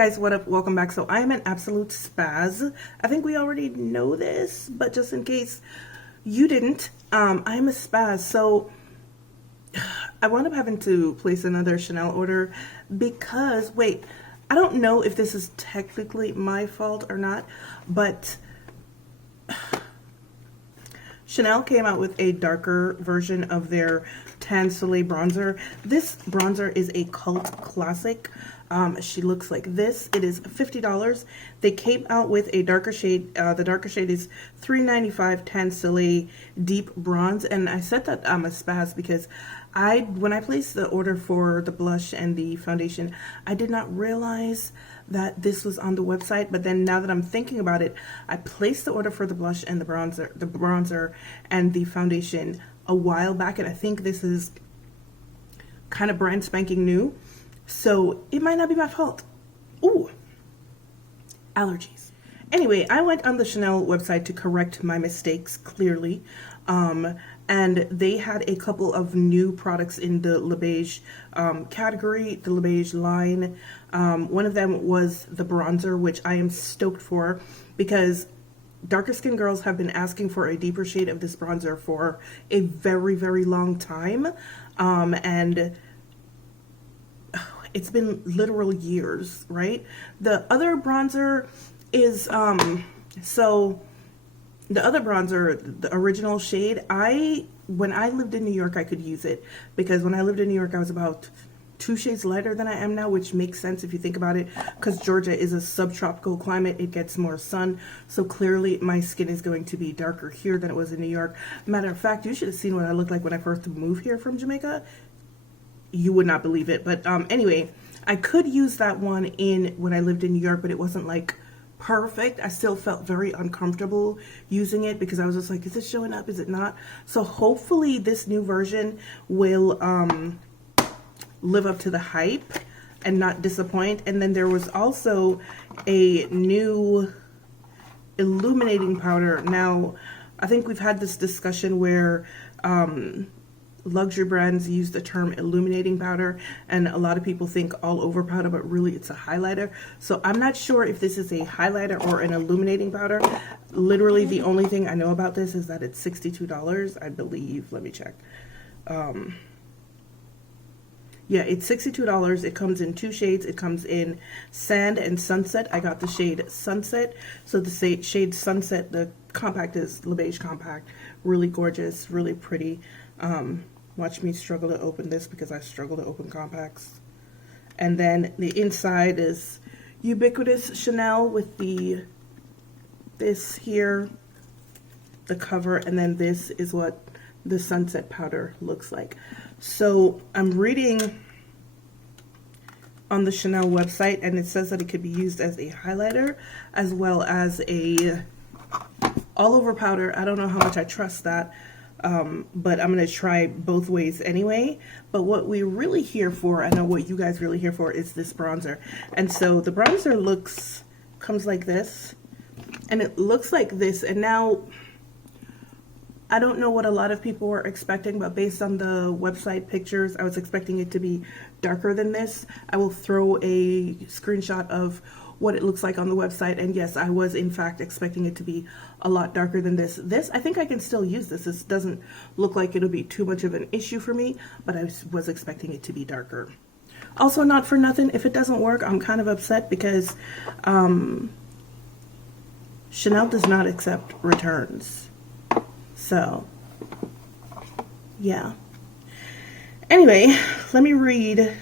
guys, what up? Welcome back. So I am an absolute spaz. I think we already know this, but just in case you didn't, I'm a spaz. So I wound up having to place another Chanel order because, wait, I don't know if this is technically my fault or not, but Chanel came out with a darker version of their Tan Soleil bronzer. This bronzer is a cult classic. She looks like this. It is $50. They came out with a darker shade. The darker shade is $3.95 Tan Soleil Deep Bronze. And I said that I'm a spaz because when I placed the order for the blush and the foundation, I did not realize that this was on the website. But then now that I'm thinking about it, I placed the order for the blush and the bronzer and the foundation a while back, and I think this is kind of brand spanking new. So it might not be my fault. Ooh, allergies. Anyway, I went on the Chanel website to correct my mistakes, clearly. And they had a couple of new products in the Beige category, the Beige line. One of them was the bronzer, which I am stoked for because darker skin girls have been asking for a deeper shade of this bronzer for a very, very long time. And it's been literal years, right? The other bronzer is, the other bronzer, the original shade, when I lived in New York, I could use it because when I lived in New York, I was about 2 shades lighter than I am now, which makes sense if you think about it, because Georgia is a subtropical climate. It gets more sun, so clearly my skin is going to be darker here than it was in New York. Matter of fact, you should have seen what I looked like when I first moved here from Jamaica. You would not believe it. But anyway, I could use that one when I lived in New York, but it wasn't like perfect. I still felt very uncomfortable using it because I was just like, is it showing up? Is it not? So hopefully this new version will live up to the hype and not disappoint. And then there was also a new illuminating powder. Now, I think we've had this discussion where luxury brands use the term illuminating powder, and a lot of people think all over powder, but really it's a highlighter. So I'm not sure if this is a highlighter or an illuminating powder. Literally the only thing I know about this is that it's $62, I believe. Let me check. Yeah, it's $62. It comes in 2 shades. It comes in Sand and Sunset. I got the shade Sunset. So the shade Sunset, the compact is Beige compact. Really gorgeous, really pretty. Watch me struggle to open this because I struggle to open compacts. And then the inside is ubiquitous Chanel with this here, the cover, and then this is what the Sunset powder looks like. So I'm reading on the Chanel website, and it says that it could be used as a highlighter as well as a all over powder. I don't know how much I trust that. But I'm going to try both ways anyway. But what we're really here for, I know what you guys really here for, is this bronzer. And so the bronzer comes like this, and it looks like this. And now, I don't know what a lot of people were expecting, but based on the website pictures, I was expecting it to be darker than this. I will throw a screenshot of what it looks like on the website, and yes, I was in fact expecting it to be a lot darker than this. I think I can still use this. This doesn't look like it'll be too much of an issue for me, but I was expecting it to be darker. Also, not for nothing, if it doesn't work, I'm kind of upset because Chanel does not accept returns. So, yeah. Anyway, let me read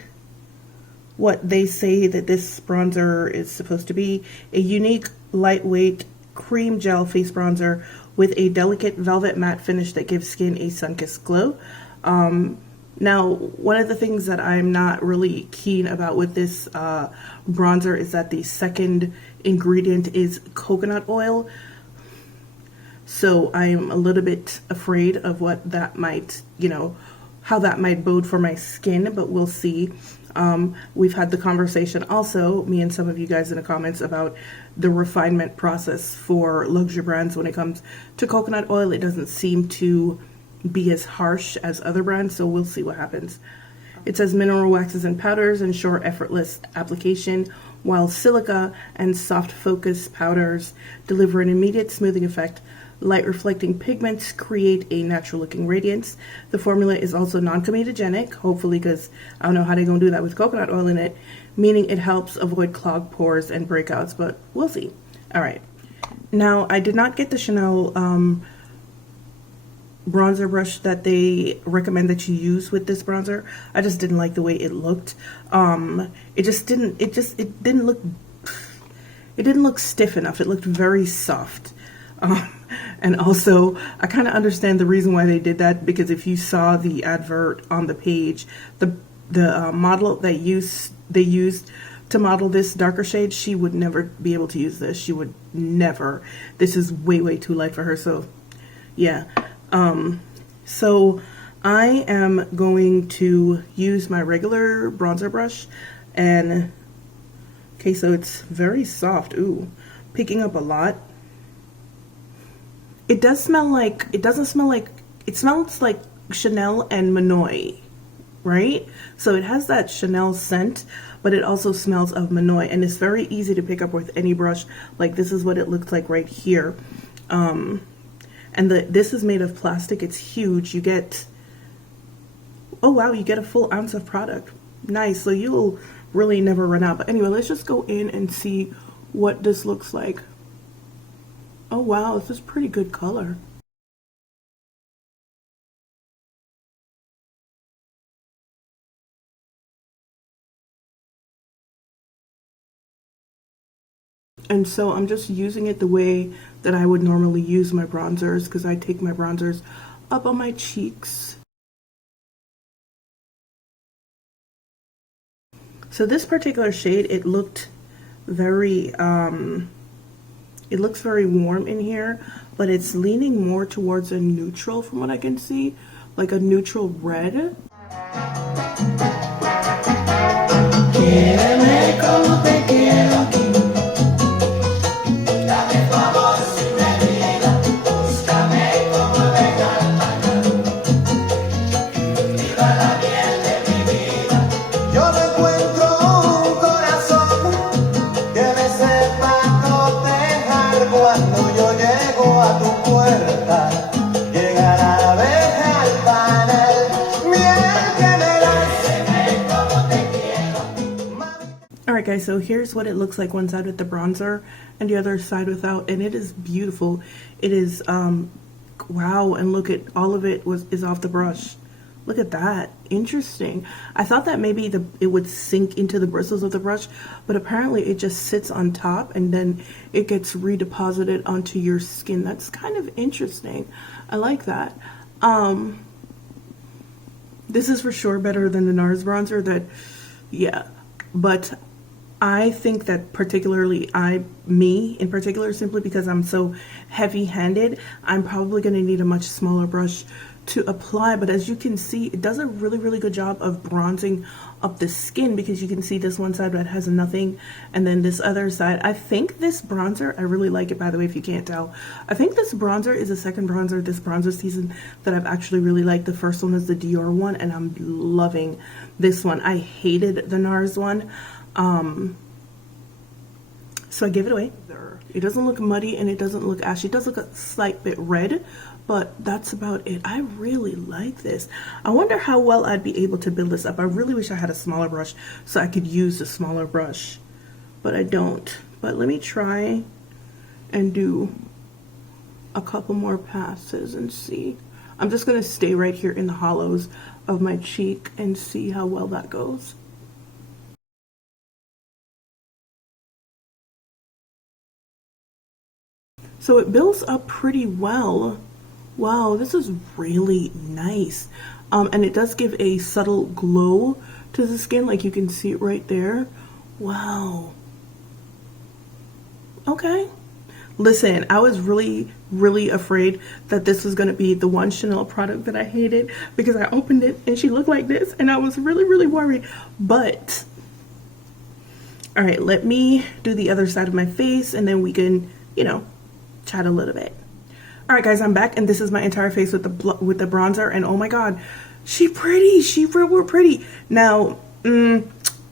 what they say that this bronzer is supposed to be. A unique, lightweight, cream gel face bronzer with a delicate velvet matte finish that gives skin a sun-kissed glow. Now, one of the things that I'm not really keen about with this bronzer is that the second ingredient is coconut oil. So I'm a little bit afraid of what that might, how that might bode for my skin, but we'll see. We've had the conversation also, me and some of you guys in the comments, about the refinement process for luxury brands when it comes to coconut oil. It doesn't seem to be as harsh as other brands, so we'll see what happens. It says mineral waxes and powders ensure effortless application while silica and soft focus powders deliver an immediate smoothing effect. Light reflecting pigments create a natural looking radiance. The formula is also non-comedogenic, hopefully, because I don't know how they're going to do that with coconut oil in it, meaning it helps avoid clogged pores and breakouts, but we'll see. All right. Now, I did not get the Chanel bronzer brush that they recommend that you use with this bronzer. I just didn't like the way it looked. It didn't look stiff enough. It looked very soft. And also, I kind of understand the reason why they did that, because if you saw the advert on the page, the model that they used to model this darker shade, she would never be able to use this. She would never. This is way too light for her. So, yeah. So I am going to use my regular bronzer brush, and okay, so it's very soft. Ooh, picking up a lot. It does smell like, it doesn't smell like, it smells like Chanel and Manoy, right? So it has that Chanel scent, but it also smells of Manoy, and it's very easy to pick up with any brush. Like, this is what it looks like right here. And this is made of plastic. It's huge. You get, oh wow, you get a full ounce of product. Nice. So you'll really never run out. But anyway, let's just go in and see what this looks like. Oh wow, this is pretty good color. And so I'm just using it the way that I would normally use my bronzers, because I take my bronzers up on my cheeks. So this particular shade, it looked very, it looks very warm in here, but it's leaning more towards a neutral from what I can see, like a neutral red. Alright guys, so here's what it looks like, one side with the bronzer and the other side without, and it is beautiful. It is, wow, and look at all of it is off the brush. Look at that. Interesting. I thought that maybe it would sink into the bristles of the brush, but apparently it just sits on top and then it gets redeposited onto your skin. That's kind of interesting. I like that. This is for sure better than the NARS bronzer that, yeah, but I think that particularly me in particular, simply because I'm so heavy-handed, I'm probably going to need a much smaller brush to apply. But as you can see, it does a really good job of bronzing up the skin, because you can see this one side that has nothing, and then this other side. I think this bronzer, I really like it, by the way, if you can't tell. I think this bronzer is the second bronzer this bronzer season that I've actually really liked. The first one is the Dior one, and I'm loving this one. I hated the NARS one. So I give it away. It doesn't look muddy and it doesn't look ashy. It does look a slight bit red, but that's about it. I really like this. I wonder how well I'd be able to build this up. I really wish I had a smaller brush so I could use a smaller brush, but I don't. But let me try and do a couple more passes and see. I'm just gonna stay right here in the hollows of my cheek and see how well that goes. So it builds up pretty well. Wow, this is really nice. And it does give a subtle glow to the skin, like you can see it right there. Wow. Okay. Listen, I was really afraid that this was going to be the one Chanel product that I hated, because I opened it and she looked like this and I was really worried. But, all right, let me do the other side of my face and then we can, you know, chat a little bit. All right guys, I'm back, and this is my entire face with the bronzer, and oh my god, she pretty, she real pretty. Now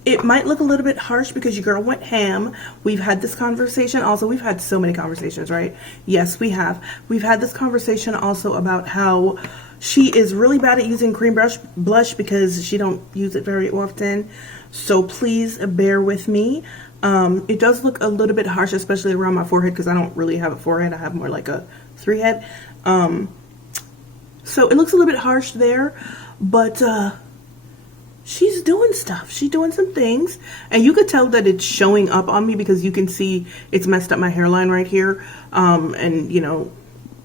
It might look a little bit harsh because your girl went ham. We've had this conversation. Also, we've had so many conversations, right? Yes, we have. We've had this conversation also about how she is really bad at using cream blush because she don't use it very often. So please bear with me. It does look a little bit harsh, especially around my forehead because I don't really have a forehead. I have more like a 3-head. So it looks a little bit harsh there, but she's doing stuff. She's doing some things. And you could tell that it's showing up on me because you can see it's messed up my hairline right here. And, you know,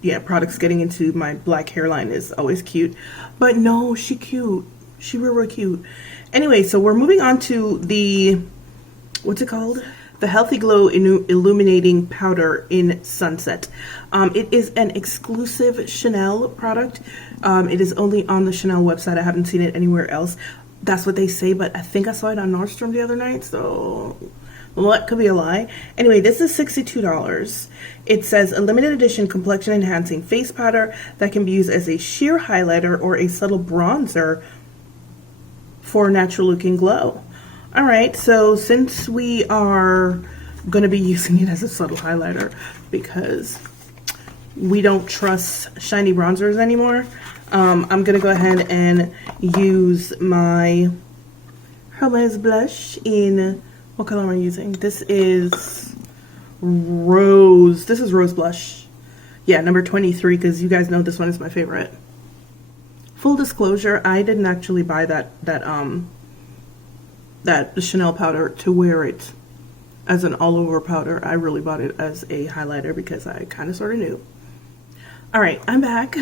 yeah, products getting into my black hairline is always cute. But no, she cute. She real cute. Anyway, so we're moving on to the, what's it called? The Healthy Glow Illuminating Powder in Sunset. It is an exclusive Chanel product. It is only on the Chanel website. I haven't seen it anywhere else. That's what they say, but I think I saw it on Nordstrom the other night, so well, that could be a lie. Anyway, this is $62. It says a limited edition complexion enhancing face powder that can be used as a sheer highlighter or a subtle bronzer for a natural looking glow. All right, so since we are going to be using it as a subtle highlighter because we don't trust shiny bronzers anymore, I'm going to go ahead and use my Hermes blush in, what color am I using? This is Rose. This is Rose Blush. Yeah, number 23, because you guys know this one is my favorite. Full disclosure, I didn't actually buy that Chanel powder to wear it as an all-over powder. I really bought it as a highlighter because I kind of sort of knew. All right, I'm back.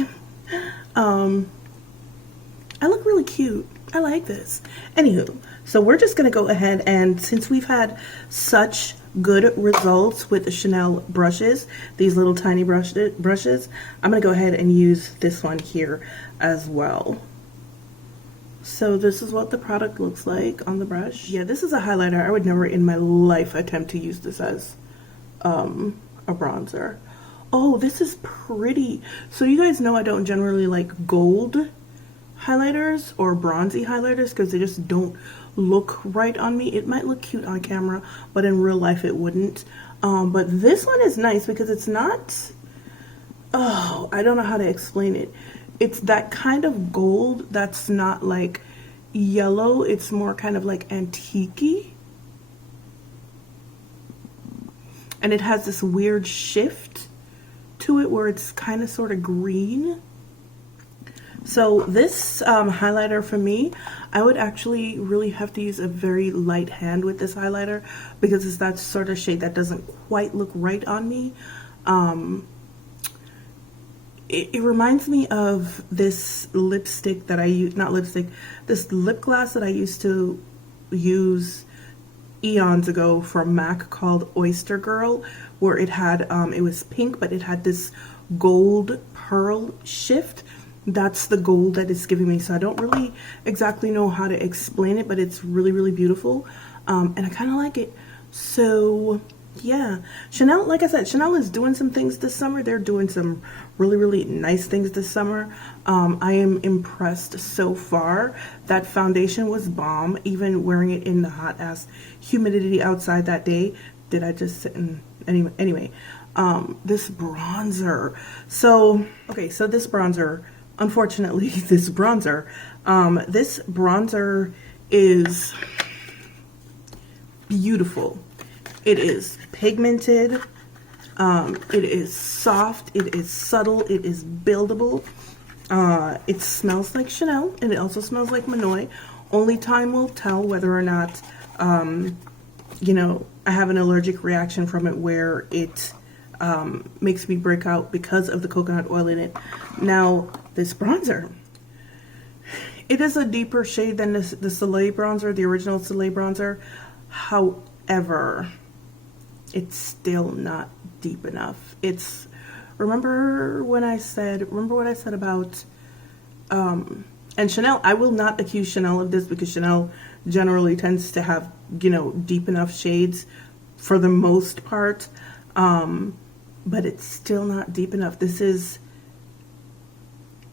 I look really cute. I like this. Anywho, so we're just gonna go ahead and, since we've had such good results with the Chanel brushes, these little tiny brushes, I'm gonna go ahead and use this one here as well. So this is what the product looks like on the brush. Yeah, this is a highlighter. I would never in my life attempt to use this as a bronzer. Oh, this is pretty. So you guys know I don't generally like gold highlighters or bronzy highlighters because they just don't look right on me. It might look cute on camera, but in real life it wouldn't. But this one is nice because it's not, oh, I don't know how to explain it. It's that kind of gold that's not like yellow. It's more kind of like antique-y. And it has this weird shift to it where it's kind of sort of green. So this highlighter for me, I would actually really have to use a very light hand with this highlighter because it's that sort of shade that doesn't quite look right on me. It reminds me of this lipstick that I use, not lipstick, this lip gloss that I used to use eons ago from MAC called Oyster Girl, where it had, it was pink, but it had this gold pearl shift. That's the gold that it's giving me. So I don't really exactly know how to explain it, but it's really, really beautiful. And I kind of like it. So yeah, Chanel, like I said, Chanel is doing some things this summer. They're doing some really, really nice things this summer. I am impressed so far. That foundation was bomb, even wearing it in the hot ass humidity outside that day. Did I just sit in, anyway, this bronzer. So, okay, so this bronzer, unfortunately, this bronzer is beautiful. It is pigmented, it is soft, it is subtle, it is buildable. It smells like Chanel, and it also smells like Manoi. Only time will tell whether or not, you know, I have an allergic reaction from it where it makes me break out because of the coconut oil in it. Now, this bronzer, it is a deeper shade than the Soleil bronzer, the original Soleil bronzer. However, it's still not deep enough. It's, remember what I said about, and Chanel, I will not accuse Chanel of this because Chanel generally tends to have, you know, deep enough shades for the most part, but it's still not deep enough. This is,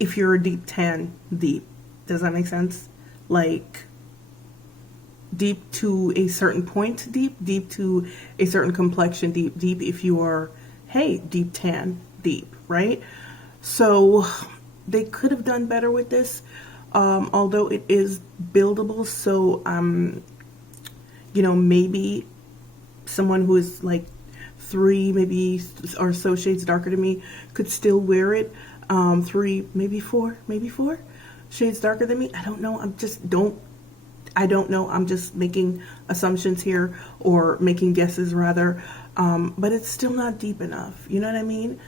if you're a deep tan, deep. Does that make sense? Like, deep to a certain point, deep to a certain complexion, deep if you are, hey, deep tan, deep, right? So they could have done better with this, although it is buildable. So, you know, maybe someone who is like 3 maybe or so shades darker than me could still wear it. 3, maybe 4 shades darker than me. I don't know. I don't know. I'm just making assumptions here, or making guesses rather. But it's still not deep enough. You know what I mean?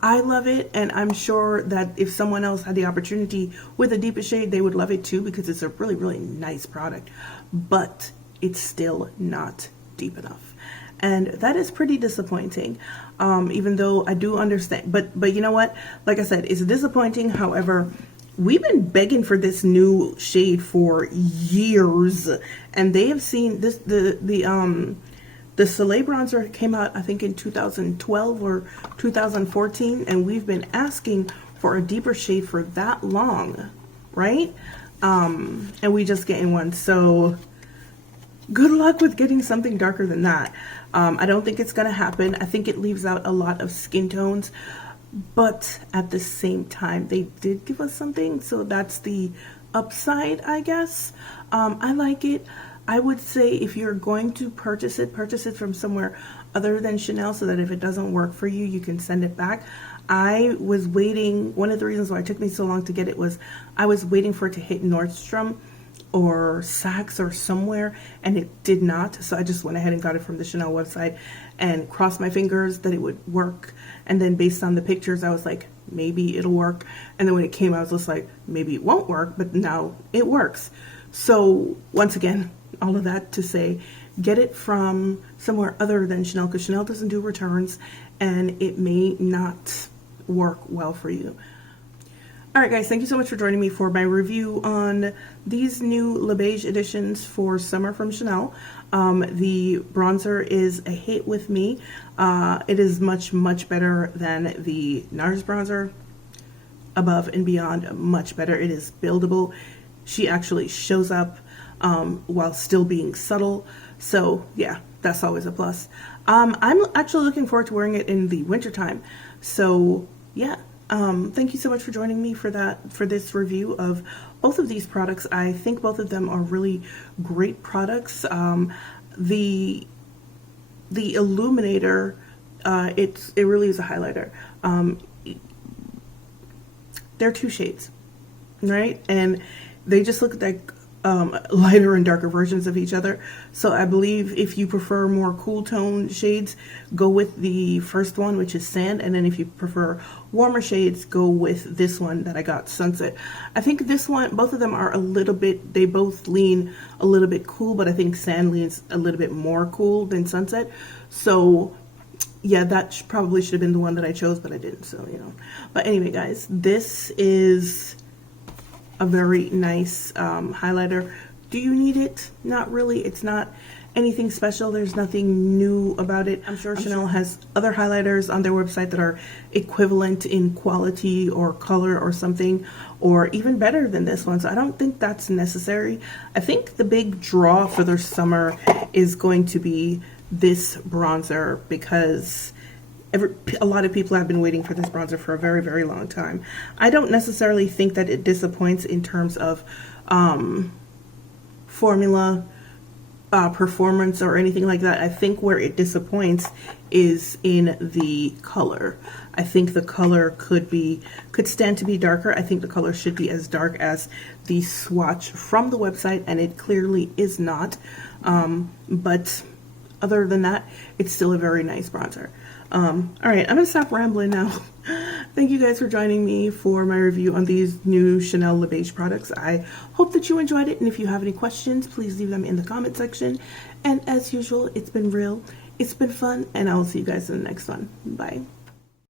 I love it, and I'm sure that if someone else had the opportunity with a deeper shade, they would love it too, because it's a really, really nice product. But it's still not deep enough. And that is pretty disappointing, even though I do understand. But you know what? Like I said, it's disappointing. However, we've been begging for this new shade for years, and they have seen this. The Soleil bronzer came out, I think, in 2012 or 2014, and we've been asking for a deeper shade for that long, right? And we just getting one. So good luck with getting something darker than that. I don't think it's gonna happen. I think it leaves out a lot of skin tones, but at the same time, they did give us something, so that's the upside, I guess. I like it. I would say if you're going to purchase it from somewhere other than Chanel, so that if it doesn't work for you, you can send it back. I was waiting. One of the reasons why it took me so long to get it was I was waiting for it to hit Nordstrom or Saks or somewhere, and it did not. So I just went ahead and got it from the Chanel website and crossed my fingers that it would work. And then based on the pictures, I was like, maybe it'll work. And then when it came, I was just like, maybe it won't work, but now it works. So once again, all of that to say, get it from somewhere other than Chanel, because Chanel doesn't do returns, and it may not work well for you. All right, guys, thank you so much for joining me for my review on these new Le Beige editions for summer from Chanel. The bronzer is a hit with me. It is much, much better than the NARS bronzer. Above and beyond, much better. It is buildable. She actually shows up while still being subtle. So yeah, that's always a plus. I'm actually looking forward to wearing it in the wintertime. So yeah, thank you so much for joining me for this review of both of these products. I think both of them are really great products. The Illuminator, it really is a highlighter. They're 2 shades, right? And they just look like lighter and darker versions of each other. So I believe if you prefer more cool tone shades, go with the first one, which is Sand. And then if you prefer warmer shades, go with this one that I got, Sunset. I think this one, both of them are a little bit, they both lean a little bit cool, but I think Sand leans a little bit more cool than Sunset. So yeah, that probably should have been the one that I chose, but I didn't, so you know. But anyway, guys, this is a very nice highlighter. Do you need it? Not really. It's not anything special. There's nothing new about it. I'm sure Chanel has other highlighters on their website that are equivalent in quality or color or something, or even better than this one. So I don't think that's necessary. I think the big draw for their summer is going to be this bronzer, because a lot of people have been waiting for this bronzer for a very, very long time. I don't necessarily think that it disappoints in terms of formula, performance, or anything like that. I think where it disappoints is in the color. I think the color could stand to be darker. I think the color should be as dark as the swatch from the website, and it clearly is not. But other than that, it's still a very nice bronzer. All right, I'm gonna stop rambling now. Thank you guys for joining me for my review on these new Chanel Le Beige products. I hope that you enjoyed it, and if you have any questions, please leave them in the comment section. And as usual, it's been real, it's been fun, and I will see you guys in the next one. Bye.